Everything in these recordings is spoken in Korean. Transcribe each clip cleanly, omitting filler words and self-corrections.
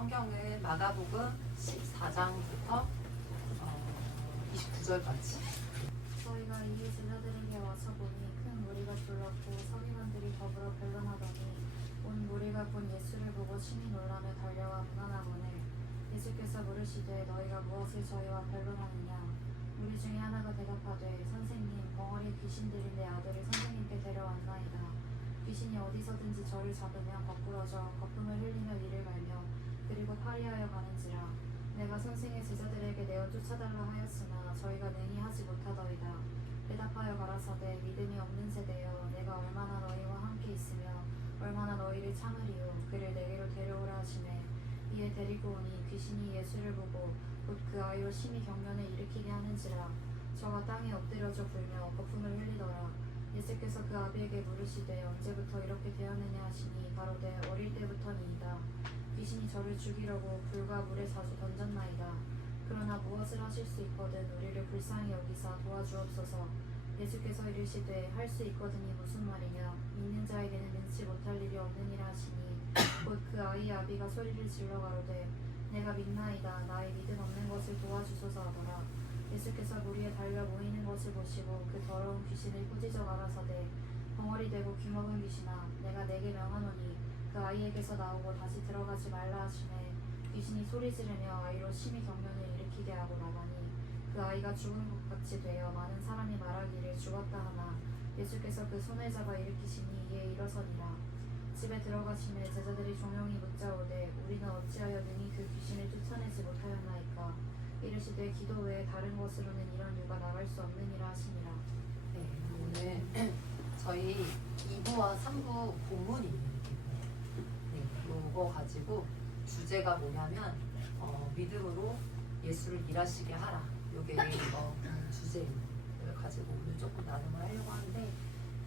성경은 마가복음 14장부터 29절까지. 저희가 이에 제자들에게 와서 보니 큰 무리가 둘렀고 서기관들이 더불어 변론하더니 온 무리가 본 예수를 보고 심히 놀라며 달려와 문안하거늘 예수께서 물으시되 너희가 무엇을 저희와 변론하느냐. 우리 중에 하나가 대답하되 선생님 벙어리 귀신들이 내 아들을 선생님께 데려왔나이다. 귀신이 어디서든지 저를 잡으면 거꾸러져 거품을 흘리며 이를 갈며 그리고 파리하여 가는지라. 내가 선생의 제자들에게 내어 쫓아달라 하였으나 저희가 능히 하지 못하더이다. 대답하여 가라사대 믿음이 없는 세대여 내가 얼마나 너희와 함께 있으며 얼마나 너희를 참으리요. 그를 내게로 데려오라 하시매 이에 데리고 오니 귀신이 예수를 보고 곧 그 아이로 심히 경련을 일으키게 하는지라. 저가 땅에 엎드려져 굴며 거품을 흘리더라. 예수께서 그 아비에게 물으시되 언제부터 이렇게 되었느냐 하시니 가로되 어릴 때부터니이다. 귀신이 저를 죽이려고 불과 물에 자주 던졌나이다. 그러나 무엇을 하실 수 있거든 우리를 불쌍히 여기사 도와주옵소서. 예수께서 이르시되 할 수 있거든이 무슨 말이냐. 믿는 자에게는 능치 못할 일이 없느니라 하시니 곧 그 아이의 아비가 소리를 질러 가로되 내가 믿나이다. 나의 믿음 없는 것을 도와주소서 하더라. 예수께서 무리에 달려 모이는 것을 보시고 그 더러운 귀신을 꾸짖어 가라사대 벙어리 되고 귀먹은 귀신아 내가 내게 명하노니 그 아이에게서 나오고 다시 들어가지 말라 하시매 귀신이 소리 지르며 아이로 심히 경련을 일으키게 하고 나가니 그 아이가 죽은 것 같이 되어 많은 사람이 말하기를 죽었다 하나 예수께서 그 손을 잡아 일으키시니 이에 일어서니라. 집에 들어가시매 제자들이 종용이 묻자오되 우리는 어찌하여 능히 그 귀신을 쫓아내지 못하였나이까. 이르시되 기도 외에 다른 것으로는 이런 유가 나갈 수 없느니라 하시니라. 네, 오늘 저희 2부와 3부 본문이 있는 네, 요거 가지고 주제가 뭐냐면 믿음으로 예수를 일하시게 하라. 요게 주제를 가지고 오늘 조금 나눔을 하려고 하는데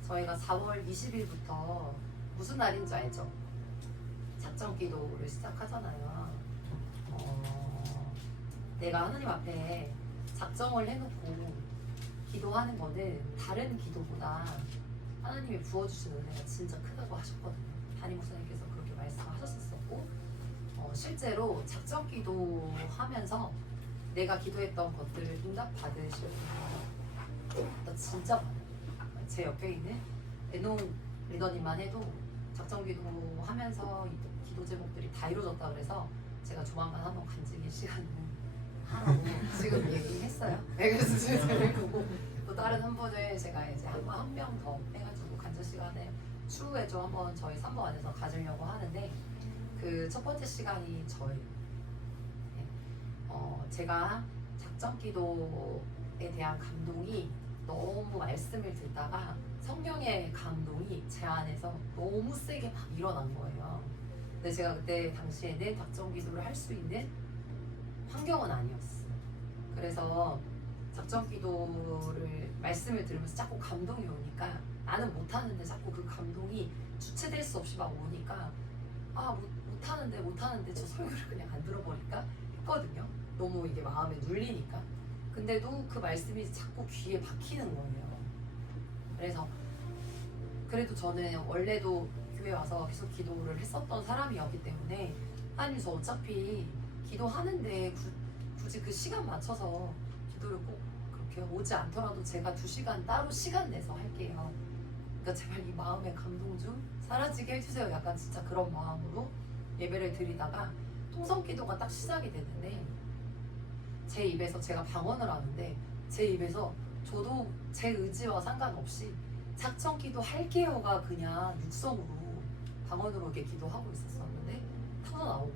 저희가 4월 20일부터 무슨 날인 줄 알죠? 작정 기도를 시작하잖아요. 내가 하나님 앞에 작정을 해놓고 기도하는 거는 다른 기도보다 하나님이 부어주시는 은혜가 진짜 크다고 하셨거든요. 담임 목사님께서 그렇게 말씀하셨었고 실제로 작정 기도하면서 내가 기도했던 것들을 응답받으실 때 진짜 많아요. 제 옆에 있는 애농 리더님만 해도 작정 기도하면서 기도 제목들이 다 이루어졌다 그래서 제가 조만간 한번 간증의 시간을 하라고 지금 얘기했어요. 그래서 지금 또 다른 한 분을 제가 이제 한 명 더 해가지고 간증 시간을 추후에 좀 한번 저희 3부 안에서 가지려고 하는데 그 첫 번째 시간이 저예요. 네. 제가 작정 기도에 대한 감동이 너무 말씀을 듣다가 성령의 감동이 제 안에서 너무 세게 막 일어난 거예요. 근데 제가 그때 당시에는 작정 기도를 할 수 있는 환경은 아니었어요. 그래서 작정 기도를 말씀을 들으면서 자꾸 감동이 오니까 나는 못하는데 자꾸 그 감동이 주체될 수 없이 막 오니까 못하는데 저 설교를 그냥 안 들어버릴까 했거든요. 너무 이게 마음에 눌리니까. 근데도 그 말씀이 자꾸 귀에 박히는 거예요. 그래서 그래도 저는 원래도 교회 와서 계속 기도를 했었던 사람이었기 때문에 하나님 저 어차피 기도하는데 굳이 그 시간 맞춰서 기도를 꼭 그렇게 오지 않더라도 제가 2시간 따로 시간 내서 할게요. 그러니까 제발 이 마음의 감동 좀 사라지게 해주세요. 약간 진짜 그런 마음으로 예배를 드리다가 통성기도가 딱 시작이 됐는데 제 입에서 제가 방언을 하는데 제 입에서 저도 제 의지와 상관없이 작정기도 할게요가 그냥 육성으로 방언으로 이렇게 기도하고 있었었는데 터져 나오고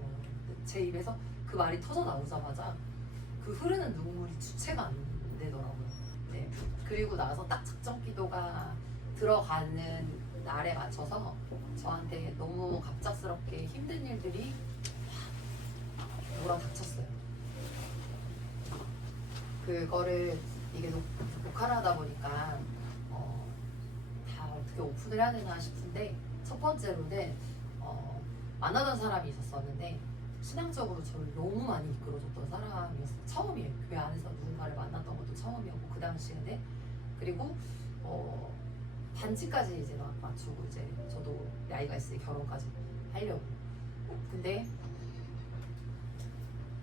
제 입에서 그 말이 터져 나오자마자 그 흐르는 눈물이 주체가 안 되더라고요. 네. 그리고 나서 딱 작정기도가 들어가는 날에 맞춰서 저한테 너무 갑작스럽게 힘든 일들이 확 몰아닥쳤어요. 그거를 이게 녹화를 하다 보니까 다 어떻게 오픈을 해야 되나 싶은데 첫 번째로는 만나던 사람이 있었었는데 신앙적으로 저를 너무 많이 이끌어줬던 사람이었어요. 처음이에요. 교회 안에서 누군가를 만났던 것도 처음이었고 그 당시에는. 그리고 반지까지 이제 막 맞추고 이제 저도 나이가 있으니 결혼까지 하려고. 근데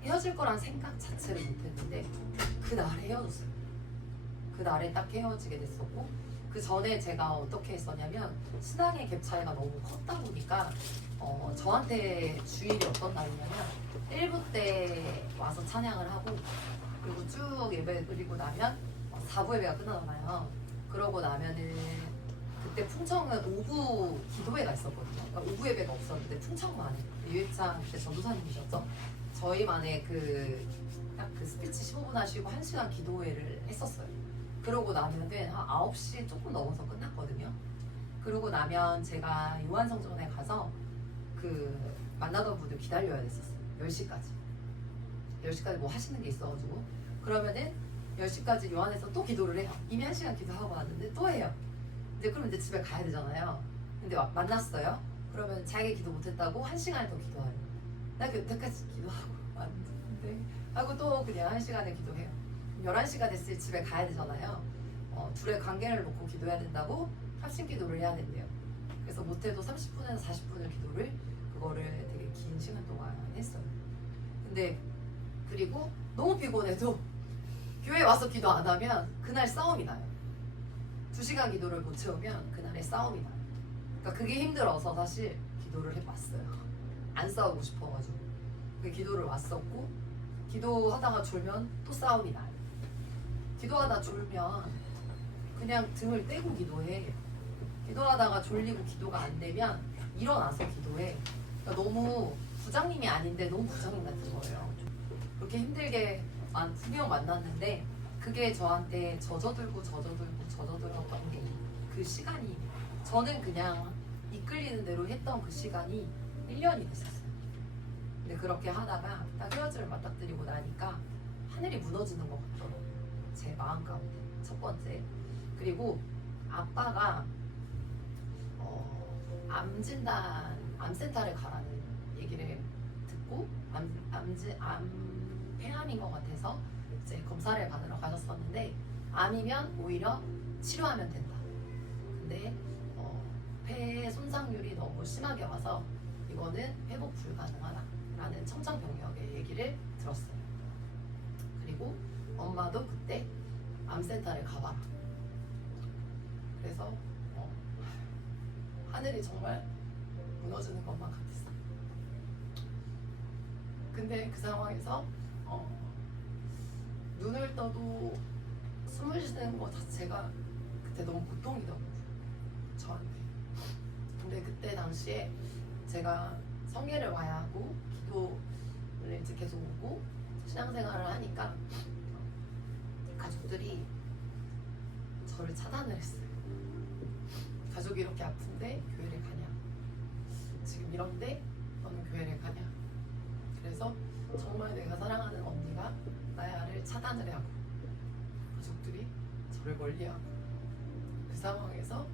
헤어질 거란 생각 자체를 못했는데 그날에 헤어졌어요. 그날에 딱 헤어지게 됐었고, 그 전에 제가 어떻게 했었냐면 신앙의 갭 차이가 너무 컸다 보니까 저한테 주일이 어떤 날이냐면 1부 때 와서 찬양을 하고, 그리고 쭉 예배 드리고 나면 4부 예배가 끝나잖아요. 그러고 나면은 그때 풍청은 오후 기도회가 있었거든요. 그러니까 오후 예배가 없었는데 풍청만 유일장 그때 전도사님이셨죠. 저희만의 딱 그 스피치 15분 하시고 1시간 기도회를 했었어요. 그러고 나면은 한 9시 조금 넘어서 끝났거든요. 그러고 나면 제가 요한성전에 가서 그 만나던 분들 기다려야 됐었어요. 10시까지. 10시까지 뭐 하시는 게 있어가지고. 그러면은 10시까지 요한에서 또 기도를 해요. 이미 1시간 기도하고 왔는데 또 해요. 근데 그럼 이제 집에 가야 되잖아요. 근데 만났어요. 그러면 자기 기도 못했다고 1시간을 더 기도하려. 나 그때까지 기도하고 왔는데 하고 또 그냥 1시간을 기도해요. 11시가 됐을 때 집에 가야 되잖아요. 둘의 관계를 놓고 기도해야 된다고 합심 기도를 해야 된대요. 그래서 못해도 30분에서 40분을 기도를 그거를 되게 긴 시간 동안 했어요. 근데 그리고 너무 피곤해도 교회 와서 기도 안 하면 그날 싸움이 나요. 2시간 기도를 못 채우면 그날에 싸움이 나요. 그러니까 그게 힘들어서 사실 기도를 해봤어요. 안 싸우고 싶어가지고. 그 기도를 왔었고, 기도하다가 졸면 또 싸움이 나요. 기도하다 졸면 그냥 등을 떼고 기도해. 기도하다가 졸리고 기도가 안 되면 일어나서 기도해. 그러니까 너무 부장님이 아닌데 너무 부장님 같은 거예요. 그렇게 힘들게 분명 만났는데 그게 저한테 젖어들었던 게 그 시간이, 저는 그냥 이끌리는 대로 했던 그 시간이 1년이 됐었어요. 근데 그렇게 하다가 딱 헤어짐을 맞닥뜨리고 나니까 하늘이 무너지는 것 같더라고요. 제 마음 가운데 첫 번째. 그리고 아빠가 암센터를 가라는 얘기를 듣고 폐암인 것 같아서 이제 검사를 받으러 가셨었는데, 암이면 오히려 치료하면 된다. 근데 폐 손상률이 너무 심하게 와서 이거는 회복 불가능하다라는 청정병력의 얘기를 들었어요. 그리고 엄마도 그때 암센터를 가봐라. 그래서 하늘이 정말 무너지는 것만 같았어요. 근데 그 상황에서 눈을 떠도 숨을 쉬는 것 자체가 그때 너무 고통이더라고요, 저한테. 근데 그때 당시에 제가 성례를 와야 하고 기도를 이제 계속 오고 신앙생활을 하니까 가족들이 저를 차단을 했어요. 가족이 이렇게 아픈데 교회를 가냐, 지금 이런데 너는 교회를 가냐. 그래서 정말 내가 사랑하는 언니가 나야를 차단을 하고 가족들이 저를 멀리하고, 그 상황에서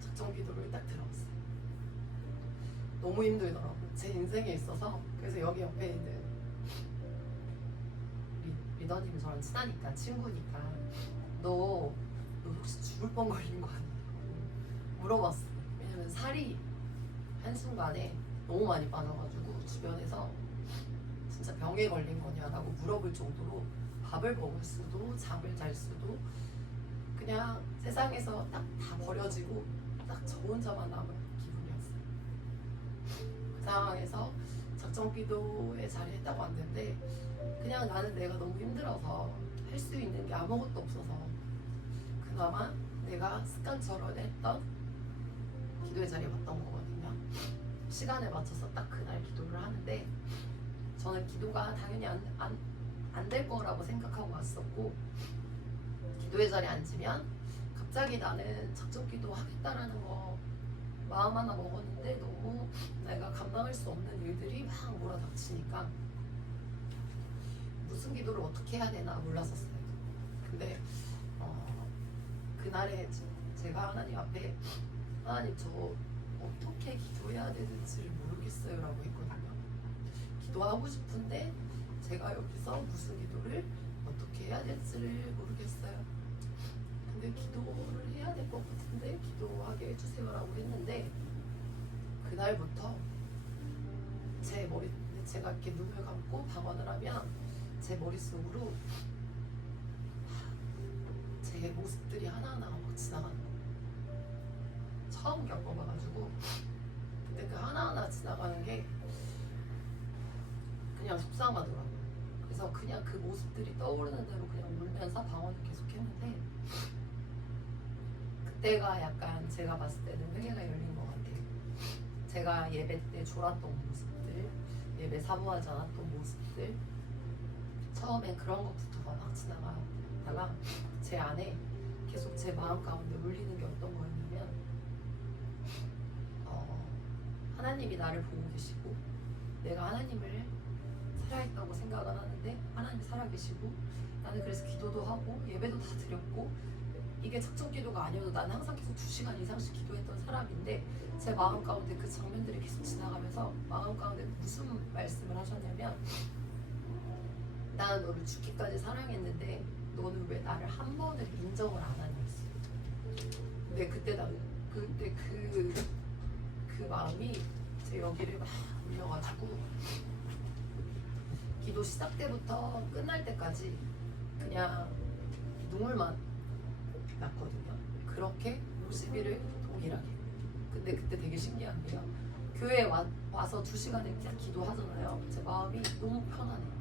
작정기도를 딱 들어봤어요. 너무 힘들더라고요, 제 인생에 있어서. 그래서 여기 옆에 있는 리더님이 저랑 친하니까, 친구니까 너 혹시 죽을 뻔 걸린 거 아니야? 물어봤어. 왜냐면 살이 한순간에 너무 많이 빠져가지고 주변에서 진짜 병에 걸린 거냐라고 물어볼 정도로 밥을 먹을 수도 잠을 잘 수도 그냥 세상에서 딱 다 버려지고 딱 저 혼자만 남은 기분이었어요. 그 상황에서 작정기도의 자리에 딱 왔는데 그냥 나는 내가 너무 힘들어서 할 수 있는 게 아무것도 없어서 그나마 내가 습관처럼 했던 기도의 자리에 왔던 거거든요. 시간에 맞춰서 딱 그날 기도를 하는데 저는 기도가 당연히 안 될 거라고 생각하고 왔었고, 기도의 자리에 앉으면 갑자기 나는 작정기도 하겠다라는 거 마음 하나 먹었는데 너무 내가 감당할 수 없는 일들이 막 몰아닥치니까 무슨 기도를 어떻게 해야 되나 몰랐었어요. 근데 그날에 제가 하나님 앞에 하나님 저 어떻게 기도해야 되는지를 모르겠어요 라고 했거든요. 기도하고 싶은데 제가 여기서 무슨 기도를 어떻게 해야 될지를 모르겠어요. 근데 기도를 해야 될 것 같은데 기도하게 해주세요 라고 했는데 그날부터 제 머리 근데 제가 이렇게 눈을 감고 방언을 하면 제 머릿속으로 제 모습들이 하나하나가 막 지나가는 거예요. 처음 겪어봐가지고. 근데 그 하나하나 지나가는 게 그냥 속상하더라고요. 그래서 그냥 그 모습들이 떠오르는 대로 그냥 울면서 방언을 계속 했는데, 그때가 약간 제가 봤을 때는 회개가 열린 것 같아요. 제가 예배 때 졸았던 모습들, 예배 사모하지 않았던 모습들, 처음엔 그런 것부터가 막 지나가다가 제 안에 계속 제 마음 가운데 울리는 게 어떤 거였냐면, 하나님이 나를 보고 계시고 내가 하나님을 살아있다고 생각은 하는데 하나님이 살아계시고, 나는 그래서 기도도 하고 예배도 다 드렸고, 이게 작정 기도가 아니어도 나는 항상 계속 2시간 이상씩 기도했던 사람인데, 제 마음 가운데 그 장면들이 계속 지나가면서 마음 가운데 무슨 말씀을 하셨냐면, 나는 너를 죽기까지 사랑했는데 너는 왜 나를 한 번을 인정을 안 하냐 했어요. 근데 그때 그 마음이 제 여기를 막 울려가지고, 기도 시작 때부터 끝날 때까지 그냥 눈물만 났거든요. 그렇게 50일을 동일하게. 근데 그때 되게 신기한 게요, 교회에 와서 2시간을 딱 기도하잖아요. 제 마음이 너무 편안해요.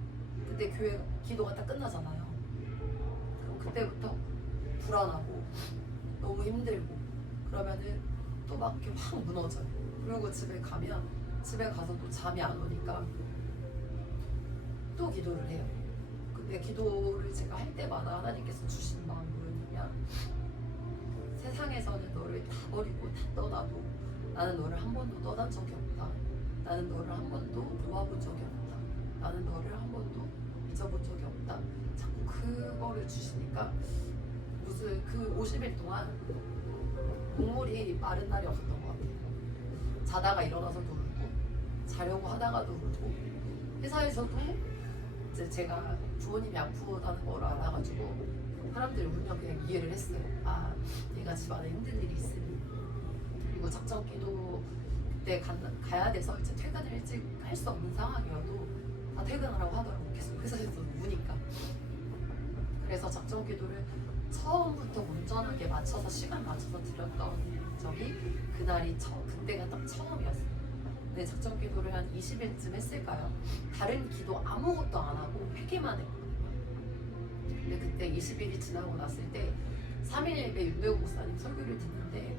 근데 교회 기도가 딱 끝나잖아요. 그럼 그때부터 불안하고 너무 힘들고, 그러면은 또 막 이렇게 확 무너져요. 그리고 집에 가서 또 잠이 안 오니까 또 기도를 해요. 근데 기도를 제가 할 때마다 하나님께서 주신 마음이 뭐였냐면, 세상에서는 너를 다 버리고 다 떠나도 나는 너를 한 번도 떠난 적이 없다. 나는 너를 한 번도 놓아본 적이 없다. 나는 너를 한 번도 잊어본 적이 없다. 자꾸 그거를 주시니까 무슨 그 50일 동안 눈물이 마른 날이 없었던 것 같아요. 자다가 일어나서도 울고, 자려고 하다가도 울고, 회사에서도 이제 제가 부모님이 아프다는 걸 알아가지고 사람들이 울면 그냥 이해를 했어요. 아, 얘가 집안에 힘든 일이 있으니. 그리고 작정기도 그때 가야 돼서 이제 퇴근을 일찍 할 수 없는 상황이어도 다 퇴근하라고 하더라고요. 계속 회사에서 우니까. 그래서 작정기도를 처음부터 온전하게 맞춰서 시간 맞춰서 드렸던 적이 그때가 딱 처음이었어요. 근데 작정기도를 한 20일쯤 했을까요? 다른 기도 아무것도 안 하고 회개만 했거든요. 근데 그때 20일이 지나고 났을 때 3일 예배 윤대국 목사님 설교를 듣는데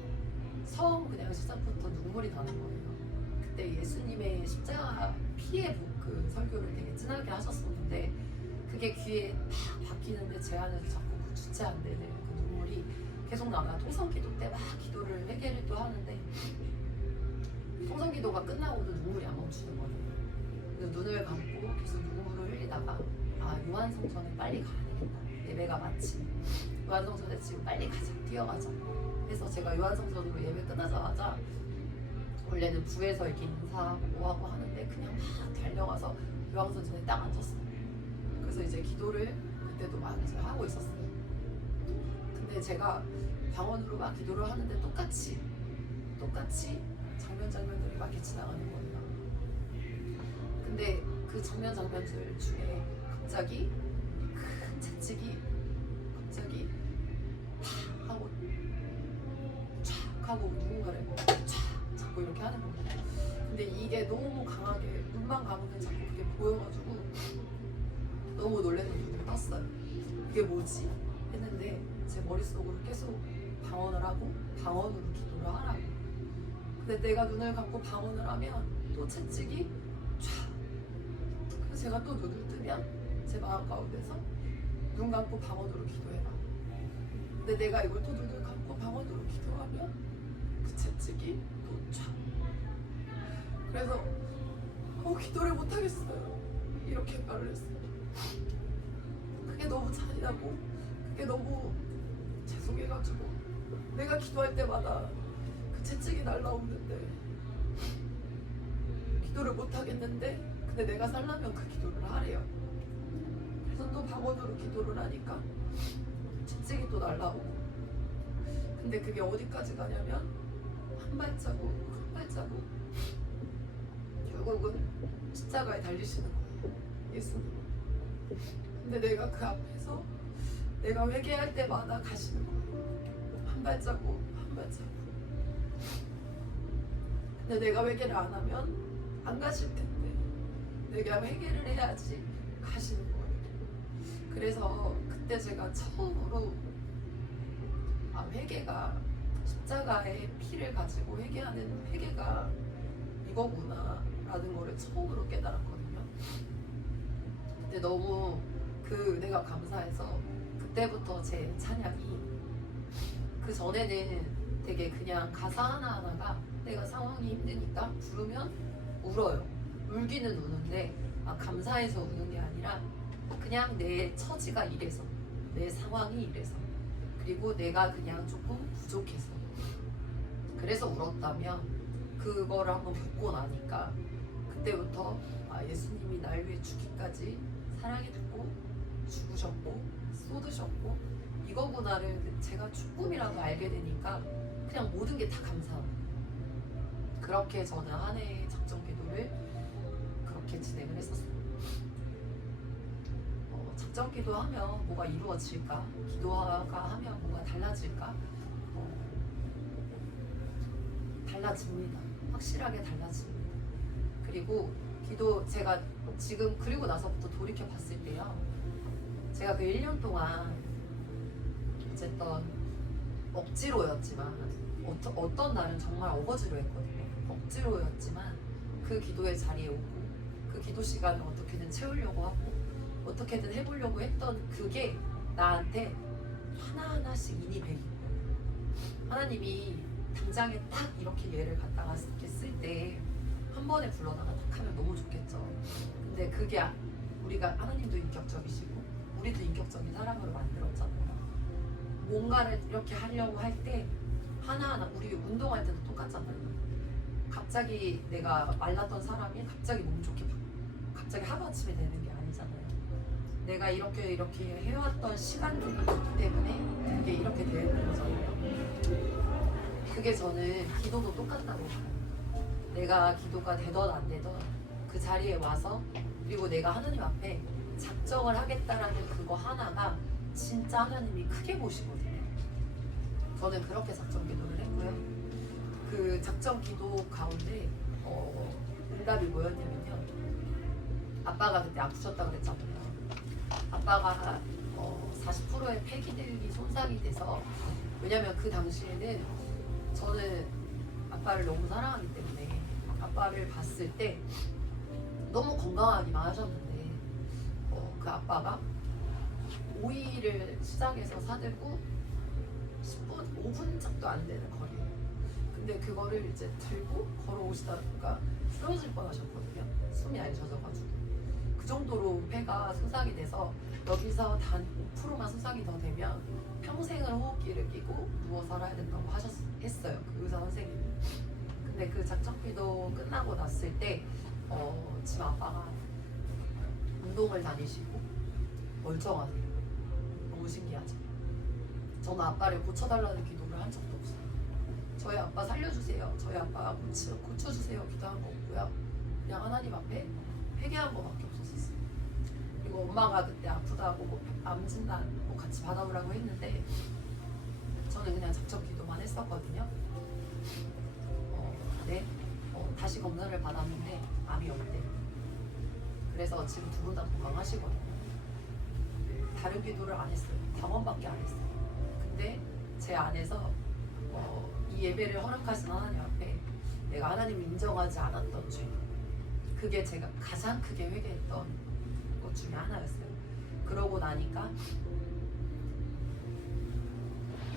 처음 그냥 시작부터 눈물이 나는 거예요. 그때 예수님의 십자가 피의 그 설교를 되게 진하게 하셨었는데, 그게 귀에 팍 박히는데 제 안에서 자꾸 그 주체 안 되는 그 눈물이 계속 나가. 통성기도 때 막 기도를 회개를 또 하는데 통성기도가 끝나고도 눈물이 안 멈추는 거예요. 그래서 눈을 감고 계속 눈물을 흘리다가, 아, 요한성전에 빨리 가야 되겠다. 예배가 마치 요한성전에 지금 빨리 가자, 뛰어가자. 그래서 제가 요한성전으로 예배 끝나자마자 원래는 부에서 이렇게 인사하고 뭐하고 하는데 그냥 막 달려가서 요한성전에 딱 앉았어요. 그래서 이제 기도를 그때도 막 하고 있었어요. 근데 제가 방언으로 막 기도를 하는데 똑같이 장면들이 막 이렇게 지나가는 거예요. 근데 그 장면들 중에 갑자기 큰 채찍이 갑자기 팍 하고 촥 하고 누군가를 촥 자꾸 이렇게 하는 거예요. 근데 이게 너무 강하게 눈만 감으면 자꾸 그게 보여가지고 너무 놀라서 눈을 떴어요. 이게 뭐지? 했는데 제 머릿속으로 계속 방언을 하고 방언으로 기도를 하라고. 근데 내가 눈을 감고 방언을 하면 또 채찍이 촥. 그래서 제가 또 눈을 뜨면 제 마음 가운데서 눈 감고 방언으로 기도해라. 근데 내가 이걸 또 눈을 감고 방언으로 기도하면 그 채찍이 또 촥. 그래서 기도를 못하겠어요. 이렇게 말을 했어요. 그게 너무 잔인하고 그게 너무 죄송해가지고 내가 기도할 때마다 그 채찍이 날라오는데 기도를 못하겠는데, 근데 내가 살려면 그 기도를 하래요. 그래서 또 방언으로 기도를 하니까 채찍이 또 날라오고. 근데 그게 어디까지 가냐면 한 발자국 결국은 십자가에 달리시는 거예요. 예수님. 근데 내가 그 앞에서 내가 회개할 때마다 가시는 거예요. 한 발자국 한 발자국. 근데 내가 회개를 안 하면 안 가실 텐데 내가 회개를 해야지 가시는 거예요. 그래서 그때 제가 처음으로 회개가 십자가의 피를 가지고 회개하는 회개가 이거구나 라는 거를 처음으로 깨달았거든요. 근데 너무 그 은혜가 감사해서 그때부터 제 찬양이, 그 전에는 되게 그냥 가사 하나하나가 내가 상황이 힘드니까 부르면 울어요. 울기는 우는데 감사해서 우는 게 아니라 그냥 내 처지가 이래서, 내 상황이 이래서, 그리고 내가 그냥 조금 부족해서 그래서 울었다면, 그거를 한번 듣고 나니까 그때부터 예수님이 날 위해 죽기까지 사랑했고 죽으셨고 쏟으셨고 이거구나를 제가 조금이라도 알게 되니까 그냥 모든 게 다 감사하고, 그렇게 저는 한 해의 작정 기도를 그렇게 진행을 했었어요. 작정 기도하면 뭐가 이루어질까? 기도가 하면 뭐가 달라질까? 달라집니다. 확실하게 달라집니다. 그리고 기도, 제가 지금 그리고 나서부터 돌이켜 봤을 때요, 제가 그 1년 동안 어쨌든 억지로였지만 어떤 날은 정말 어거지로 했거든요. 억지로였지만 그 기도의 자리에 오고 그 기도 시간을 어떻게든 채우려고 하고 어떻게든 해보려고 했던 그게 나한테 하나하나씩 인이 배긴 거예요. 하나님이 당장에 딱 이렇게 얘를 갖다가 이렇게 쓸 때 한 번에 불러다가 딱 하면 너무 좋겠죠. 근데 그게 우리가, 하나님도 인격적이시고 우리도 인격적인 사람으로 만들었잖아요. 뭔가를 이렇게 하려고 할 때 하나하나, 우리 운동할 때도 똑같잖아요. 갑자기 내가 말랐던 사람이 갑자기 몸 좋게 갑자기 하루아침에 되는 게 아니잖아요. 내가 이렇게 해왔던 시간들이 있기 때문에 그게 이렇게 되는 거잖아요. 그게 저는 기도도 똑같다고 봐요. 내가 기도가 되던 안 되던 그 자리에 와서, 그리고 내가 하나님 앞에 작정을 하겠다라는 그거 하나가 진짜 하나님이 크게 보시거든요. 저는 그렇게 작정 기도를 했고요. 그 작정 기도 가운데 응답이 뭐였냐면요, 아빠가 그때 아프셨다고 그랬잖아요. 아빠가 40%의 폐기들이 손상이 돼서, 왜냐면 그 당시에는 저는 아빠를 너무 사랑하기 때문에 아빠를 봤을 때 너무 건강하기만 하셨는데 그 아빠가 오이를 시장에서 사들고 10분, 5분짝도 안 되는 거리예요. 근데 그거를 이제 들고 걸어오시다가 쓰러질 뻔하셨거든요. 숨이 안 쉬어져가지고. 그 정도로 폐가 손상이 돼서 여기서 단 5%만 손상이 더 되면 평생을 호흡기를 끼고 누워 살아야 된다고 했어요. 그 의사 선생님이. 근데 그 작정기도 끝나고 났을 때 지금 아빠가 운동을 다니시고 멀쩡하세요. 너무 신기하죠. 저는 아빠를 고쳐달라는 기도를 한 적도 없어요. 저희 아빠 살려주세요, 저희 아빠 고쳐주세요 기도한 거 없고요. 그냥 하나님 앞에 회개한 거밖에 없었어요. 그리고 엄마가 그때 아프다고 암 진단 같이 받아오라고 했는데 저는 그냥 작정 기도만 했었거든요. 네, 다시 검사를 받았는데 암이 없대. 그래서 지금 두 분 다 건강하시거든요. 다른 기도를 안 했어요. 방언밖에 안 했어요. 근데 제 안에서 이 예배를 허락하신 하나님 앞에 내가 하나님을 인정하지 않았던 죄, 그게 제가 가장 크게 회개했던 것 중에 하나였어요. 그러고 나니까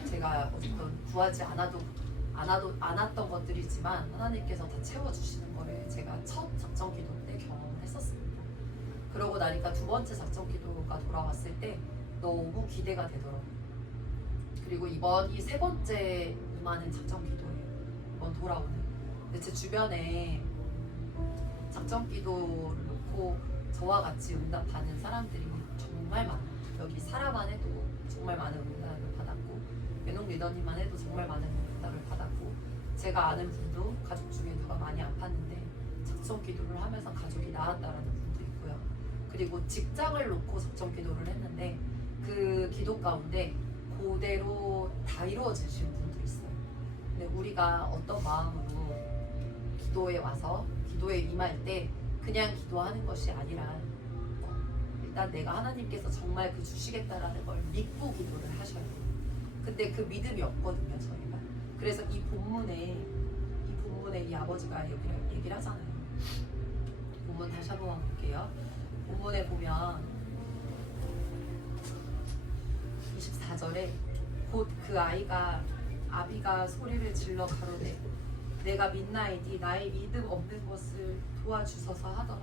제가 어쨌든 구하지 않았던 것들이지만 하나님께서 다 채워주시는 거를 제가 첫 작정 기도 때 경험을 했었습니다. 그러고 나니까 두 번째 작정 기도가 돌아왔을 때 너무 기대가 되더라고요. 그리고 이번이 세 번째 임하는 작정 기도예요. 이번 돌아오는. 근데 제 주변에 작정 기도를 놓고 저와 같이 응답받는 사람들이 정말 많아요. 여기 사라만 해도 정말 많은 응답을 받았고, 연옥 리더님만 해도 정말 많은 응답을 받았고, 제가 아는 분도 가족 중에 누가 많이 아팠는데 작정 기도를 하면서 가족이 나았다라는 분도 있고요. 그리고 직장을 놓고 작정 기도를 했는데 그 기도 가운데 그대로 다 이루어지신 분도 있어요. 근데 우리가 어떤 마음으로 기도에 와서 기도에 임할 때 그냥 기도하는 것이 아니라 일단 내가 하나님께서 정말 그 주시겠다라는 걸 믿고 기도를 하셔야 돼요. 근데 그 믿음이 없거든요, 저희가. 그래서 이 본문에 이 아버지가 얘기를 하잖아요. 본문 다시 한번 볼게요. 본문에 보면 24절에 곧 그 아비가 소리를 질러 가로되 내가 믿나이디 나의 믿음 없는 것을 도와주소서 하더라.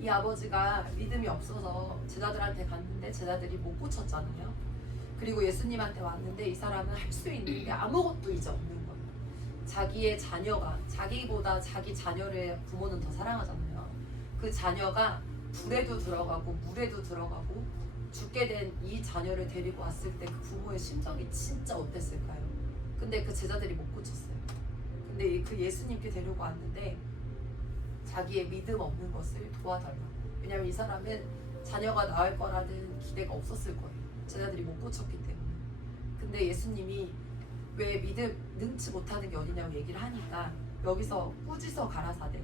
이 아버지가 믿음이 없어서 제자들한테 갔는데 제자들이 못 고쳤잖아요. 그리고 예수님한테 왔는데 이 사람은 할 수 있는 게 아무것도 이제 없는 거예요. 자기의 자녀가 자기보다 자기 자녀를 부모는 더 사랑하잖아요. 그 자녀가 불에도 들어가고 물에도 들어가고 죽게 된 이 자녀를 데리고 왔을 때 그 부모의 심정이 진짜 어땠을까요? 근데 그 제자들이 못 고쳤어요. 근데 그 예수님께 데리고 왔는데 자기의 믿음 없는 것을 도와달라고. 왜냐면 이 사람은 자녀가 나을 거라는 기대가 없었을 거예요. 제자들이 못 고쳤기 때문에. 근데 예수님이 왜 믿음 능치 못하는 게 어디냐고 얘기를 하니까 여기서 꾸짖어 가라사대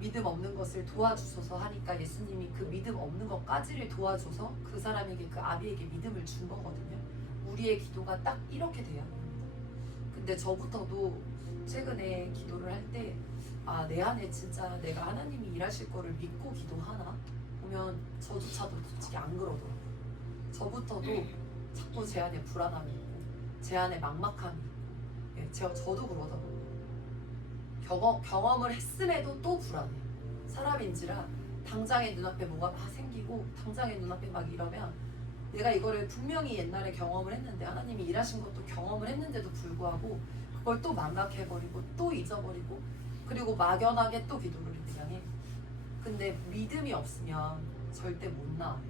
믿음 없는 것을 도와주소서 하니까 예수님이 그 믿음 없는 것까지를 도와줘서 그 사람에게 그 아비에게 믿음을 준 거거든요. 우리의 기도가 딱 이렇게 돼야 합니다. 근데 저부터도 최근에 기도를 할 때 내 안에 진짜 내가 하나님이 일하실 거를 믿고 기도하나? 보면 저조차도 솔직히 안 그러더라고요. 저부터도 자꾸 제 안에 불안함이 있고 제 안에 막막함이 있고 저도 그러더라고요. 경험을 했음에도 또 불안해요. 사람인지라 당장에 눈앞에 뭐가 막 생기고 당장에 눈앞에 막 이러면 내가 이거를 분명히 옛날에 경험을 했는데 하나님이 일하신 것도 경험을 했는데도 불구하고 그걸 또 망각해버리고 또 잊어버리고 그리고 막연하게 또 기도를 그냥 해. 근데 믿음이 없으면 절대 못 나와요.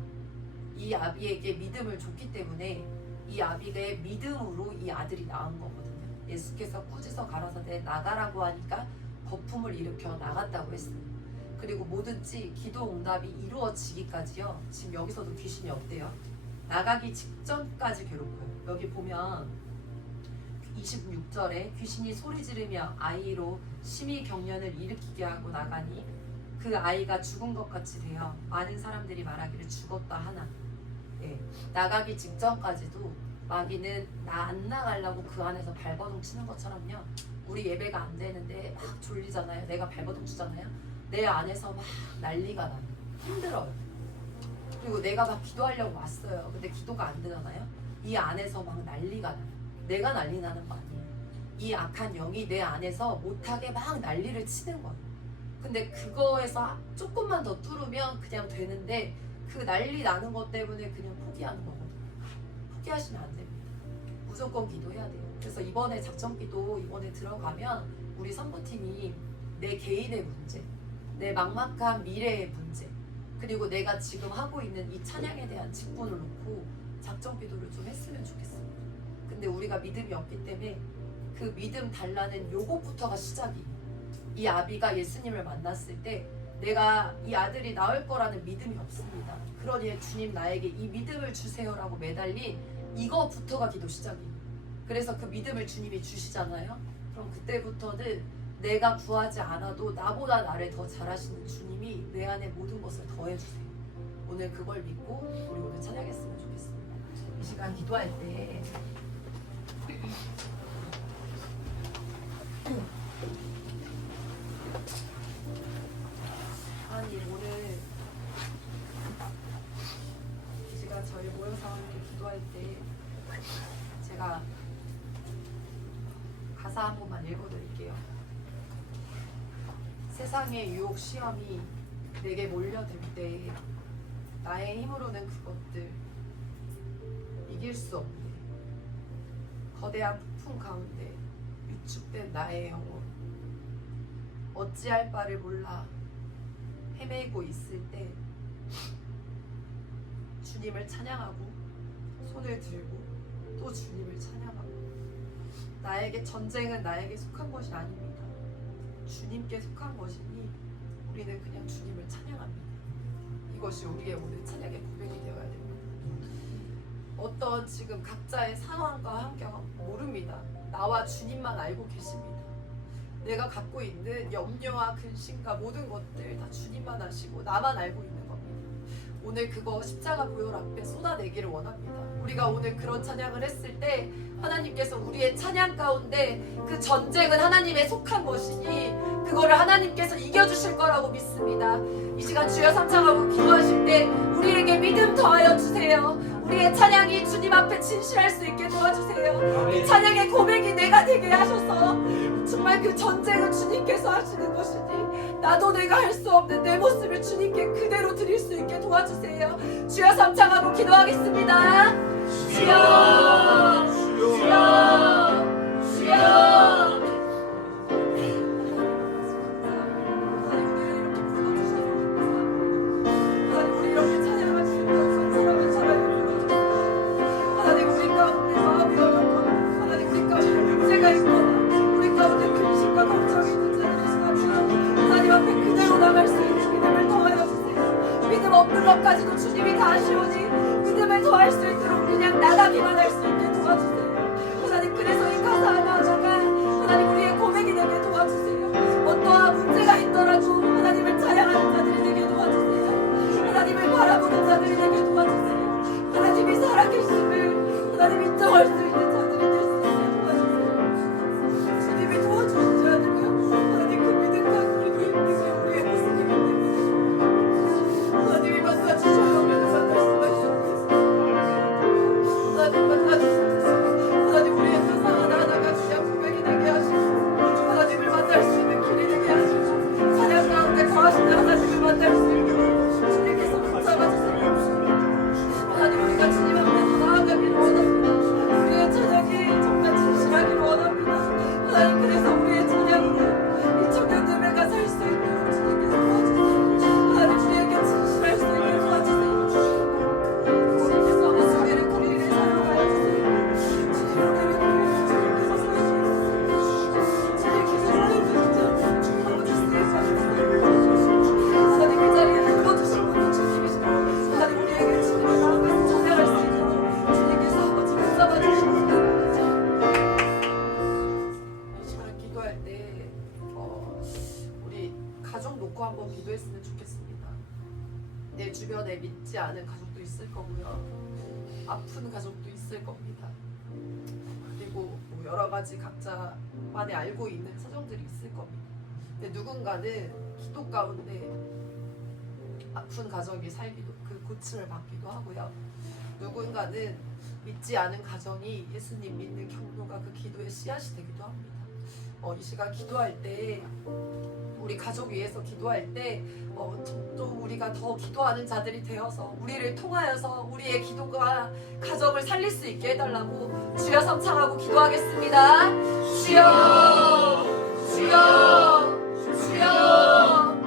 이 아비에게 믿음을 줬기 때문에 이 아비의 믿음으로 이 아들이 낳은 거거든요. 예수께서 꾸짖어 가라사대 나가라고 하니까 거품을 일으켜 나갔다고 했어요. 그리고 뭐든지 기도 응답이 이루어지기까지요. 지금 여기서도 귀신이 없대요. 나가기 직전까지 괴롭혀요. 여기 보면 26절에 귀신이 소리 지르며 아이로 심히 경련을 일으키게 하고 나가니 그 아이가 죽은 것 같이 되어 많은 사람들이 말하기를 죽었다 하나. 나가기 직전까지도 마귀는 나 안 나가려고 그 안에서 발버둥 치는 것처럼요. 우리 예배가 안 되는데 막 졸리잖아요. 내가 발버둥 치잖아요. 내 안에서 막 난리가 나요. 힘들어요. 그리고 내가 막 기도하려고 왔어요. 근데 기도가 안 되잖아요. 이 안에서 막 난리가 나요. 내가 난리 나는 거 아니에요. 이 악한 영이 내 안에서 못하게 막 난리를 치는 거예요. 근데 그거에서 조금만 더 뚫으면 그냥 되는데 그 난리 나는 것 때문에 그냥 포기하는 거거든요. 포기하시면 안 됩니다. 무조건 기도해야 돼요. 그래서 이번에 작전기도 이번에 들어가면 우리 선부팀이 내 개인의 문제, 내 막막한 미래의 문제, 그리고 내가 지금 하고 있는 이 찬양에 대한 직분을 놓고 작전기도를 좀 했으면 좋겠습니다. 근데 우리가 믿음이 없기 때문에 그 믿음 달라는 요것부터가 시작이에요. 이 아비가 예수님을 만났을 때 내가 이 아들이 나을 거라는 믿음이 없습니다. 그러니 주님 나에게 이 믿음을 주세요라고 매달린 이거부터가 기도 시작이에요. 그래서 그 믿음을 주님이 주시잖아요. 그럼 그때부터는 내가 구하지 않아도 나보다 나를 더 잘하시는 주님이 내 안에 모든 것을 더해주세요. 오늘 그걸 믿고 우리 오늘 찬양했으면 좋겠습니다. 이 시간 기도할 때 하나님 오늘 이 시간 저희 모여서 함께 기도할 때 제가 가사 한 번만 읽어드릴게요. 세상의 유혹 시험이 내게 몰려들 때 나의 힘으로는 그것들 이길 수 없네. 거대한 폭풍 가운데 위축된 나의 영혼 어찌할 바를 몰라 헤매고 있을 때 주님을 찬양하고 손을 들고 또 주님을 찬양하고 나에게 전쟁은 나에게 속한 것이 아닙니다. 주님께 속한 것이니 우리는 그냥 주님을 찬양합니다. 이것이 우리의 오늘 찬양의 고백이 되어야 됩니다. 어떤 지금 각자의 상황과 환경 모릅니다. 나와 주님만 알고 계십니다. 내가 갖고 있는 염려와 근심과 모든 것들 다 주님만 아시고 나만 알고 있는 겁니다. 오늘 그거 십자가 보혈 앞에 쏟아내기를 원합니다. 우리가 오늘 그런 찬양을 했을 때 하나님께서 우리의 찬양 가운데 그 전쟁은 하나님에 속한 것이니 그거를 하나님께서 이겨주실 거라고 믿습니다. 이 시간 주여 삼창하고 기도하실 때 우리에게 믿음 더하여 주세요. 우리의 찬양이 주님 앞에 진실할 수 있게 도와주세요. 이 찬양의 고백이 내가 되게 하셔서 정말 그 전쟁은 주님께서 하시는 것이니 나도 내가 할 수 없는 내 모습을 주님께 그대로 드릴 수 있게 도와주세요. 주여 삼창하고 기도하겠습니다. 주여 주여 주여. 없는 것까지도 주님이 다 하시오니 믿음을 더할 수 있도록 그냥 나가기만 할 수 있게 도와주세요. 하나님 그래서 이 가사 하나하나가 하나님 우리의 고백이 되게 도와주세요. 어떠한 문제가 있더라도 하나님을 찬양하는 자들이 되게 도와주세요. 하나님을 바라보는 자들이 되게 도와주세요. 하나님이 살아계심을 하나님 인정할 수 있는 자들이 될 수 있게 도와주세요. 주님이 도와주시지 않으면 하나님 그 믿음과 우리도 힘들게 우리의 모습이기 때문에 하나님이 만나주셔야 우리는 만날 수가 있습니다. 하나님 만나주셔서 하나님 우리의 가사 하나하나가 그냥 고백이 되게 하시고 하나님을 만날 수 있는 길이 되게 하시고 찬양 가운데 거하시는 하나님을 만날 수 있는 주님께서 붙잡아주세요. 하나님 우리가 주님 앞에 더 나아가기를 원합니다. 우리의 찬양이 정말 진실하기를 원합니다. 하나님 그래서 우리의 찬양으로 이 청년 예배가 살 수 있도록 주님께서 도와주세요. 하나님 우리에게 진실할 수 있게 도와주세요. 주님께서 목소리를 그리를 사용하여 주세요. 주님께서 사용하여 주세요. 주님께서 사용하여 주세요. 아버지 쓰여주세요. 하나님 이 자리에 불러주신 분은 주님이시고 하나님 우리에게 주님의 마음을 찬양할 수 있도록 주님께서 아버지 붙잡아주십니다. 이 시간 기도할 때 우리 가족 놓고 한번 기도했으면 좋겠습니다. 내 주변에 믿지 않은 가족도 있을 거고요. 아픈 가족도 있을 겁니다. 그리고 뭐 여러 가지 각자만이 알고 있는 사정들이 있을 겁니다. 근데 누군가는 기도 가운데 아픈 가정이 살기도 그 고침을 받기도 하고요. 누군가는 믿지 않은 가정이 예수님 믿는 경로가 그 기도의 씨앗이 되기도 합니다. 이 시간 기도할 때 우리 가족 위해서 기도할 때 좀 우리가 더 기도하는 자들이 되어서 우리를 통하여서 우리의 기도가 가정을 살릴 수 있게 해달라고 주여 삼창하고 기도하겠습니다. 주여 주여 주여.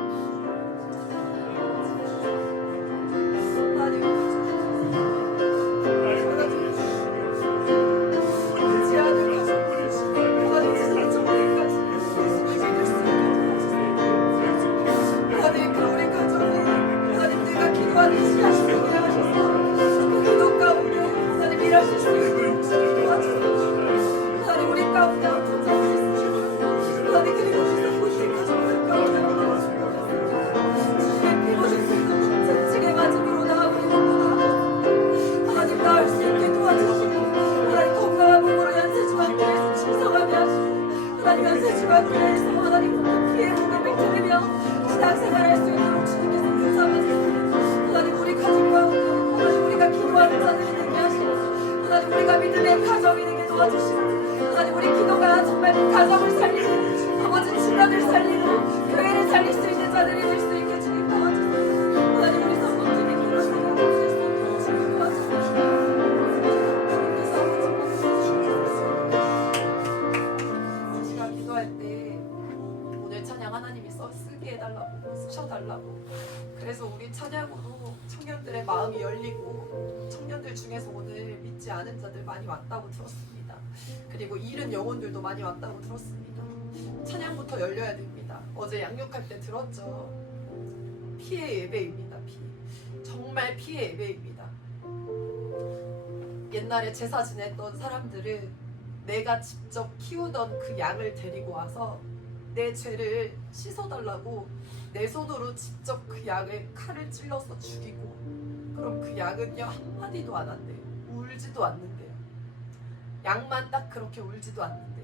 우리가 믿음의 가정이 되게 도와주시고 하나님 우리 기도가 정말 그 가정을 살리고 아버지 친구를 살리고 교회를 살릴 수 있는 자들이 될 수 있게 주님 도와주세요. 하나님 우리 성도들이 그런 생각 없을 수 있도록 주님 도와주세요. 주님께서 이 시간 기도할 때 오늘 찬양 하나님이 쓰게 해달라고 쓰셔달라고 그래서 우리 찬양으로 청년들의 마음이 열리고 청년들 중에서 오늘 믿지 않은 자들 많이 왔다고 들었습니다. 그리고 잃은 영혼들도 많이 왔다고 들었습니다. 찬양부터 열려야 됩니다. 어제 양육할 때 들었죠. 피의 예배입니다. 정말 피의 예배입니다. 옛날에 제사 지냈던 사람들은 내가 직접 키우던 그 양을 데리고 와서 내 죄를 씻어달라고 내 손으로 직접 그 양을 칼을 찔러서 죽이고, 그럼 그 양은요 한마디도 안 한대요. 울지도 않는데요. 양만 딱 그렇게 울지도 않는데,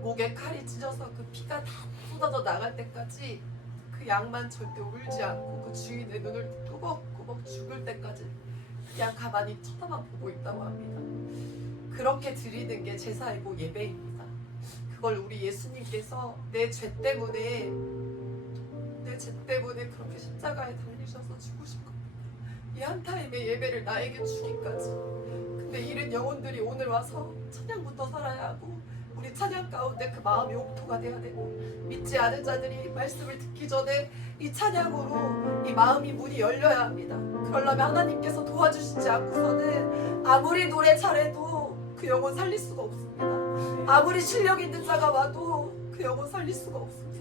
목에 칼이 찢어서 그 피가 다 쏟아져 나갈 때까지 그 양만 절대 울지 않고 그 주인의 눈을 꾸벅꾸벅 죽을 때까지 그냥 가만히 쳐다만 보고 있다고 합니다. 그렇게 드리는 게 제사이고 예배입니다. 그걸 우리 예수님께서 내 죄 때문에 그렇게 십자가에 달리셔서 죽으신 겁니다. 이 한 타임의 예배를 나에게 주기까지. 근데 잃은 영혼들이 오늘 와서 찬양부터 살아야 하고, 우리 찬양 가운데 그 마음이 옥토가 돼야 되고, 믿지 않은 자들이 말씀을 듣기 전에 이 찬양으로 이 마음이 문이 열려야 합니다. 그러려면 하나님께서 도와주시지 않고서는 아무리 노래 잘해도 그 영혼 살릴 수가 없습니다. 아무리 실력 있는 자가 와도 그 영혼 살릴 수가 없습니다.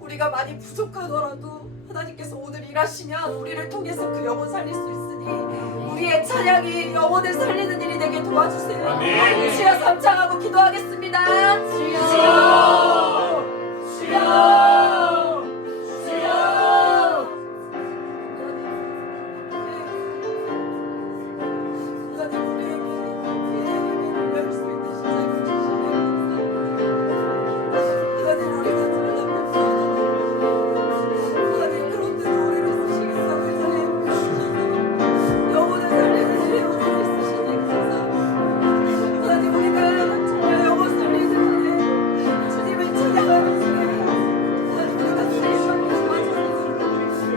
우리가 많이 부족하더라도 하나님께서 오늘 일하시면 우리를 통해서 그 영혼 살릴 수 있으니 우리의 찬양이 영혼을 살리는 일이 되게 도와주세요. 아멘. 주여 삼창하고 기도하겠습니다. 주여 주여 주여. 하나님 우리에게 배울 수 있는 시작을 주시네. 하나님 우리가 잘나고 하나님 그런 대로 우리를 쓰시겠다고 이전에 영혼을 살리는 일에 우리를 쓰시니 감사합니다. 하나님 우리가 정말 영혼 살리는 일에 주님을 찬양하면서 하나님 우리가 쓰임받고 도와주세요.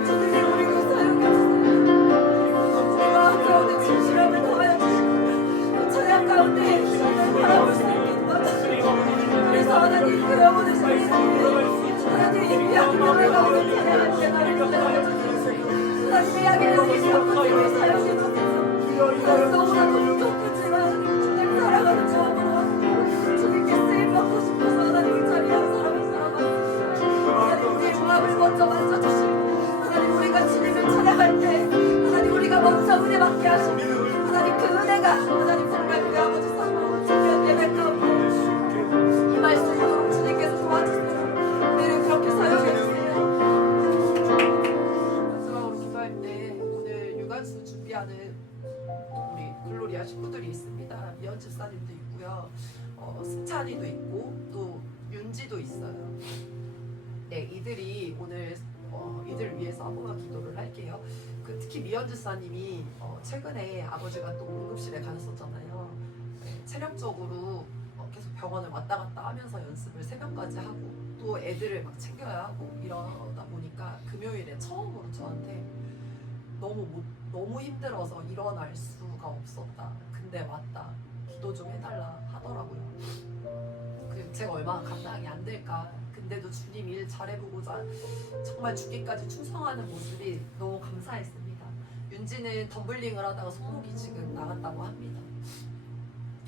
주님이 우리를 사용해주세요. 우리 마음 가운데 진실함을 더하여 주시고 찬양 가운데 주님을 바라볼 수 있게 도와주시고, 그래서 하나님 그 영혼을 살리는 일에 하나님 이 귀한 명예 가운데 찬양할 때 나를 사용해주세요. 하나님의 향해 우리 사모님을 사용해주세요. 나는 너무나도 부족하지만 주님 사랑하는 마음으로 주님께 쓰임받고 싶어서 하나님 이 자리에 한 사람을 살아봤습니다. 하나님 우리의 마음을 먼저 만져주시고, 하나님 우리가 주님을 찬양할 때 하나님 우리가 먼저 은혜 받게 하시고, 하나님 그 은혜가 하나님 정말 우리 아버지 사모로 주님 예배 가운데 임할 수 있도록 주님께서 도와주세요. 우리를 그렇게 사용해주세요. 마지막으로 기도할 때 오늘 유관수 준비하는 우리 글로리아 식구들이 있습니다. 미연 집사님도 있고요, 승찬이도 있고 또 윤지도 있어요. 네, 이들이 오늘 이들 위해서 한 번만 기도를 할게요. 특히 미연 집사님이 최근에 아버지가 또 응급실에 가셨었잖아요. 네, 체력적으로 계속 병원을 왔다 갔다 하면서 연습을 새벽까지 하고 또 애들을 막 챙겨야 하고 이러다 보니까 금요일에 처음으로 저한테 너무 힘들어서 일어날 수가 없었다. 근데 왔다. 기도 좀 해달라 하더라고요. 제가 얼마나 감당이 안 될까. 근데도 주님 일 잘해보고자 정말 죽기까지 충성하는 모습이 너무 감사했습니다. 윤지는 덤블링을 하다가 손목이 지금 나갔다고 합니다.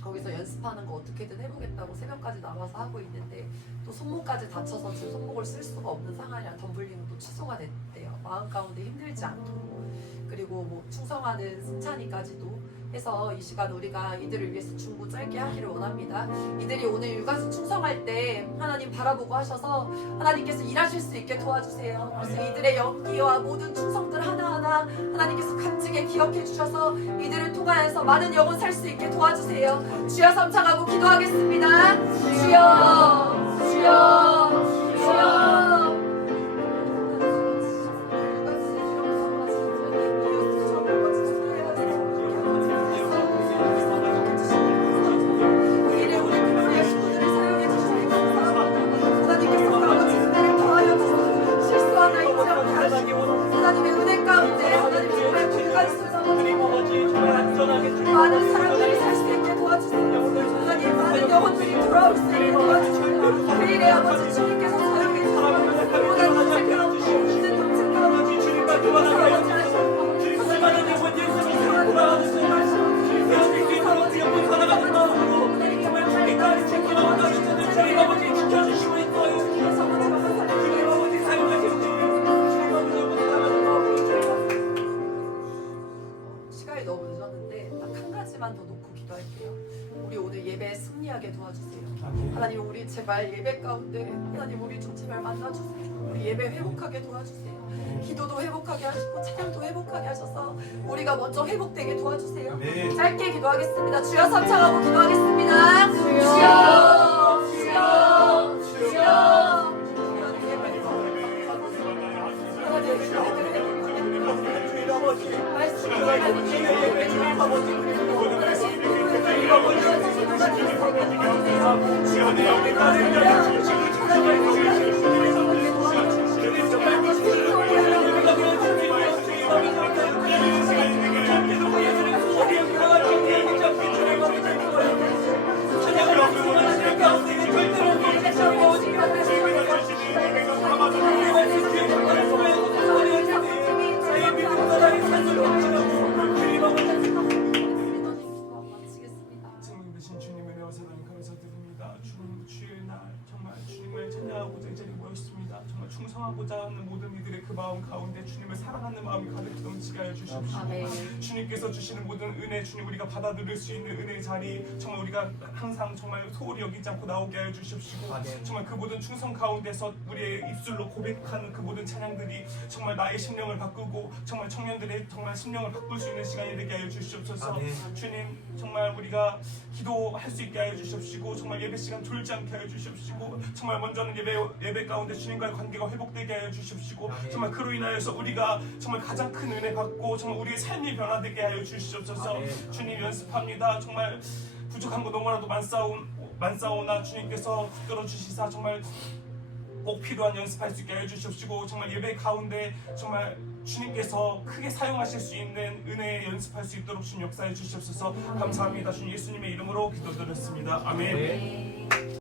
거기서 연습하는 거 어떻게든 해보겠다고 새벽까지 남아서 하고 있는데 또 손목까지 다쳐서 지금 손목을 쓸 수가 없는 상황이라 덤블링은 또 취소가 됐대요. 마음 가운데 힘들지 않도록. 그리고 뭐 충성하는 승찬이까지도 해서 이 시간 우리가 이들을 위해서 중보 짧게 하기를 원합니다. 이들이 오늘 유관수 충성할 때 하나님 바라보고 하셔서 하나님께서 일하실 수 있게 도와주세요. 그래서 이들의 연기와 모든 충성들 하나하나 하나님께서 값지게 기억해 주셔서 이들을 통하여서 많은 영혼 살 수 있게 도와주세요. 주여 삼창하고 기도하겠습니다. 주여 주여 주여. 하나님의 은혜 가운데 하나님 정말 그가 있어서 많은 사람들이 살 수 있게 도와주세요. 하나님 많은 영혼들이 돌아올 수 있게 도와주세요. 그 일에 아버지 주님께서 사용해 주시고 우리 제발 예배 가운데 하나님 우리 좀 제발 만나주세요. 우리 예배 회복하게 도와주세요. 기도도 회복하게 하시고 찬양도 회복하게 하셔서 우리가 먼저 회복되게 도와주세요. 짧게 기도하겠습니다. 주여 삼창하고 기도하겠습니다. 주여 주여 주여 성령 되신 주님의 은혜와 사랑에 감사드립니다. 주님 주의 날 정말 주님을 찬양하고자 이 자리에 모였습니다. 정말 충성하고자 하는 모든 이들의 그 마음 가운데 주님을 사랑하는 마음이 가득 넘치게 하여 주십시오. 주님께서 주시는 모든 은혜 주님 우리가 받아들일 수 있는 은혜의 자리 정말 우리가 항상 정말 소홀히 여기지 않고 나오게 하여 주십시오. 정말 그 모든 충성 가운데서 우리의 입술로 고백하는 그 모든 찬양들이 정말 나의 심령을 바꾸고 정말 청년들의 정말 심령을 바꿀 수 있는 시간이 되게 하여 주시옵소서. 주님 정말 우리가 기도할 수 있게 하여 주십시고 정말 예배 시간 졸지 않게 하여 주십시고 정말 먼저는 예배 가운데 주님과의 관계가 회복되게 하여 주십시고 정말 그로 인하여서 우리가 정말 가장 큰 은혜 받고 정말 우리의 삶이 변화되게 하여 주시옵소서. 주님 연습합니다. 정말 부족한 거 너무나도 많사오나 주님께서 붙들어 주시사 정말 꼭 필요한 연습할 수 있게 해주십시고 정말 예배 가운데 정말 주님께서 크게 사용하실 수 있는 은혜에 연습할 수 있도록 주님 역사해 주시옵소서. 감사합니다. 주님 예수님의 이름으로 기도드렸습니다. 아멘.